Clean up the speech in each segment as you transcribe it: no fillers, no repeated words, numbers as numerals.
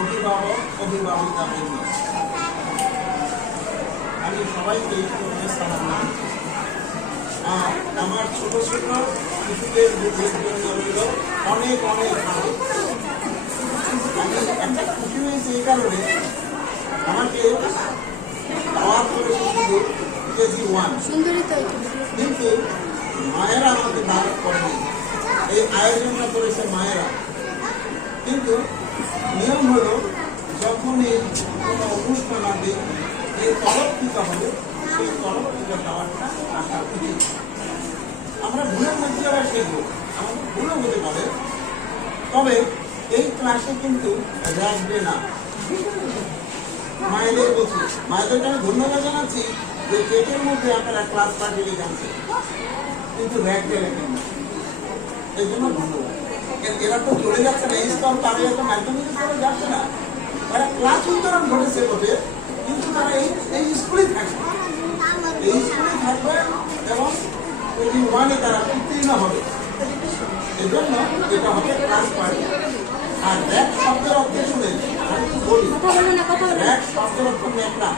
অভিভাবক অভিভাবিকা বৃন্দ, আমি সবাইকে সালাম জানাচ্ছি। আর আমার ছোট ছোট শিশুদের বুঝে জন্য রইল অনেক অনেক ভালো। আমি একটা খুশি হয়েছি এই কারণে, আমাকে দাওয়াত করেছে শুধু কেজি 1, কিন্তু মায়েরা আমাকে দাওয়াত করেনি। এই আয়োজনটা করেছে মায়েরা, কিন্তু নিয়ম হলো যখনই কোনো অনুষ্ঠান হবে এই তরফ থেকে হবে, সেই তরফ থেকে দাওয়াতটা আসা উচিত। আমরা ভুলের মধ্যে আবার শিখবো, আমাদের ভুলও হতে পারে, তবে এই ক্লাসে কিন্তু রাখবে না। মায়েদের বলছি, মায়েদেরকে আমি ধন্যবাদ জানাচ্ছি যে কেকের মধ্যে আপনারা ক্লাস পাঠিয়ে জানছে, কিন্তু র্যাকবে রেখেন না, এই জন্য ধন্যবাদ। এরা তো চলে যাচ্ছে না, এই স্তর তাদের একটা মাধ্যমিক স্তরে যাচ্ছে না, তারা ক্লাস উত্তরণ ঘটেছে বটে, কিন্তু তারা এই স্কুলেই থাকবে, এই স্কুলেই থাকবে এবং কেজি 1-এ তারা উত্তীর্ণ হবে। এই জন্য এটা হবে ক্লাস পার্টি। আর র্যাক শব্দের অর্থ শুনে আমি একটু বলি, র্যাক শব্দের অর্থ ন্যাকড়া,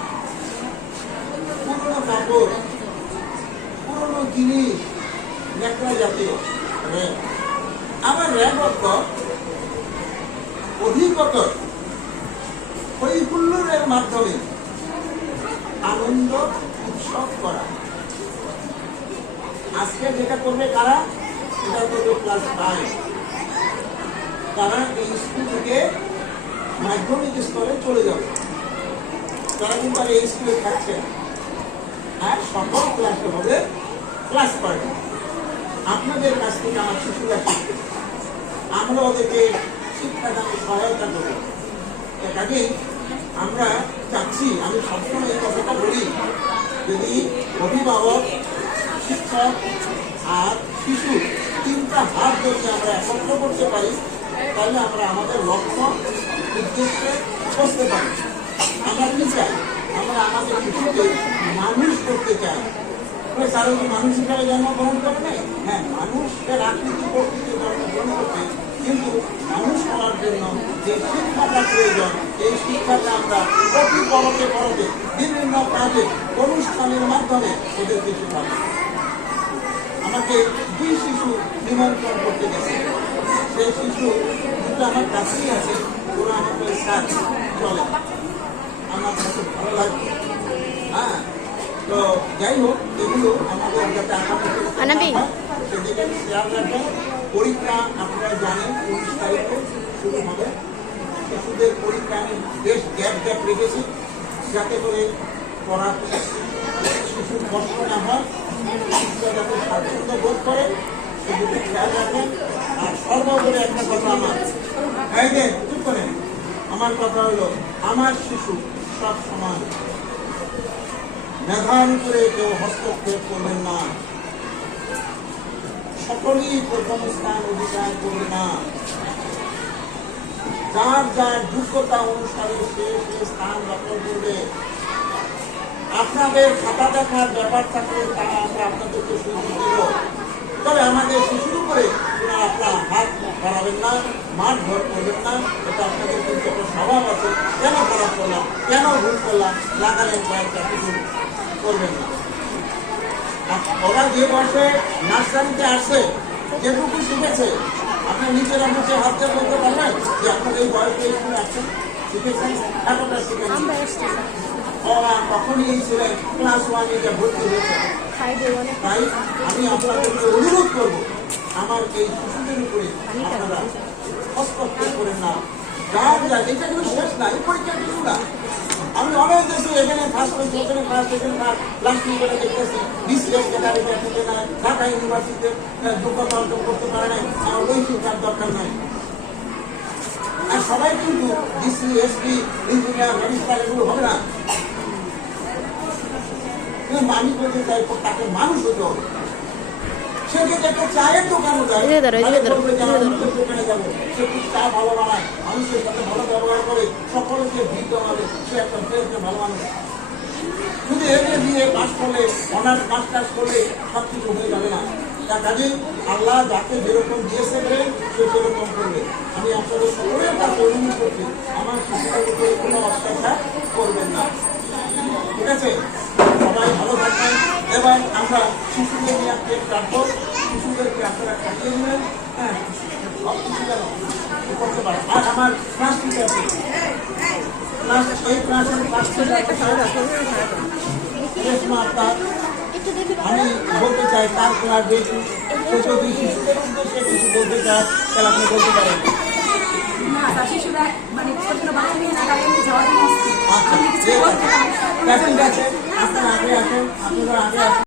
পুরোনো কাপড়, পুরোনো জিনিস, ন্যাকড়া জাতীয় র্যাক। আবার র্যাক অর্থ অধিকতর হৈহুল্লোড়ের মাধ্যমে আনন্দ উৎসব করা। আজকে যেটা করবে কারা, এটা করবে ক্লাস 5। তারা এই স্কুল থেকে মাধ্যমিক স্তরে চলে যাবে, তারা কিন্তু আর এই স্কুলে থাকছে না। আর সকল ক্লাসে হবে ক্লাস পার্টি। আপনাদের কাছ থেকে আমার শিশুরা শিখবে, আমরা ওদেরকে শিক্ষাদানে সহায়তা করব। কাজেই আমরা চাচ্ছি, আমি সবসময় এই কথাটা বলি, যদি অভিভাবক, শিক্ষক আর শিশু 3টা হাত যদি আমরা একত্র করতে পারি, তাহলে আমরা আমাদের লক্ষ্য উদ্দেশ্যে পৌঁছতে পারি। আমরা কি চাই? আমরা আমাদের শিশুকে মানুষ করতে চাই। তারা কি মানুষ হিসাবে জন্মগ্রহণ করে নেই? হ্যাঁ, মানুষের আকৃতি প্রকৃতি জন্মগ্রহণ করতে, কিন্তু মানুষ হওয়ার জন্য যে শিক্ষাটা প্রয়োজন, এই শিক্ষাটা আমরা প্রতি পরতে পরতে বিভিন্ন কাজে অনুষ্ঠানের মাধ্যমে ওদেরকে শেখাবো। আমাকে 2 শিশু নিমন্ত্রণ করতে গেছে, সেই শিশু দুটো আমার কাছেই আছে, ওরা আমাকে সাথ চলে, আমার কাছে ভালো লাগবে। হ্যাঁ, তো যাই হোক, এগুলো আমাদের যাতে আগামী সেদিকে খেয়াল রাখবেন। পরীক্ষা আপনারা জানেন 19 তারিখে শুরু হবে। শিশুদের পরীক্ষা আমি বেশ গ্যাপ রেখেছি, যাতে করে পড়াতে শিশুর কষ্ট না হয়, শিশুরা যাতে স্বাচ্ছন্দ্য বোধ করে, সেদিকে খেয়াল রাখবেন। আর সর্বোপরি একটা কথা, চুপ করেন, আমার কথা হলো, আমার শিশু সব সমান, মেধার উপরে কেউ হস্তক্ষেপ করবেন না, সকলেই প্রথম স্থান অধিকার করবে না, যার যার যোগ্যতা অনুসারে সে স্থান দখল করবে। আপনাদের খাতা দেখার ব্যাপার থাকলে তারা আমরা আপনাদেরকে সুযোগ দেব, তবে আমাদের শিশুর উপরে আপনারা হাত বাড়াবেন না, মাঠ ঘর করবেন না। এটা আপনাদের কিন্তু একটা স্বভাব আছে, কেন খারাপ করলাম, কেন ভুল করলাম, লাগালেন কয়েকটা কিছু করবেন না। ওরা যে বয়সে নার্সারিতে আসে, যেটুকু শিখেছে, আপনার নিজেরা মুখে হাত দিয়ে বলতে পারবেন যে আপনার এই বয়সে স্কুলে আসছেন, শিখেছেন, এতটা শিখেছেন। ওরা তখনই এই ছিলেন ক্লাস 1-এ ভর্তি হয়েছে। তাই আমি আপনাদেরকে অনুরোধ করবো, আমার এই শিশুদের উপরে আপনারা হস্তক্ষেপ করেন না। যা এটা কিন্তু শেষ না, এই পরীক্ষা কিছু না। আমি অনেক দেশে এখানে ফার্স্ট হয়েছি, এখানে ফার্স্ট, এখানে ফার্স্ট, লাস্ট করে দেখতেছি ঢাকা ইউনিভার্সিটিতে যোগ্যতা অর্জন করতে পারে নাই, আমার ওই শিক্ষার দরকার নাই। আর সবাই কিন্তু ডিসি, এসপি, ইঞ্জিনিয়ার, ম্যাজিস্ট্রেট এগুলো হবে না। আমি বলতে চাই তাকে মানুষ হতে হবে। সে যদি একটা চায়ের দোকানে যায়, দোকানে যাবো, সে চা ভালো বানায়, মানুষের সাথে ভালো ব্যবহার করে, সকলকে ভিড় জমাবে, সে একটা ভালো মানুষ। শুধু এমনি দিয়ে পাস করলে, অনার্স মাস্টার্স করলে সবকিছু হয়ে যাবে না। তার কাজে আল্লাহ যাকে যেরকম দিয়েছে সে সেরকম করবে। আমি আপনাদের সকলের কাছে অনুরোধ করছি, আমার তারপর শিশুদেরকে আপনারা খাইয়ে নেবেন, হ্যাঁ সব কিছু যেন করতে পারে। আর আমার ক্লাস টিচার এই ক্লাসের ক্লাস আপনার আমি বলতে চাই তার ক্লাস যেহেতু সে যদি শিশুদের উদ্দেশ্যে কিছু বলতে চায় তাহলে আপনি বলতে পারেন। না শিশুরা মানে ছোট বাচ্চা নিয়ে যাওয়ার জন্য আচ্ছা ঠিক আছে, আপনারা আগে আসেন, আপনারা আগে আসেন।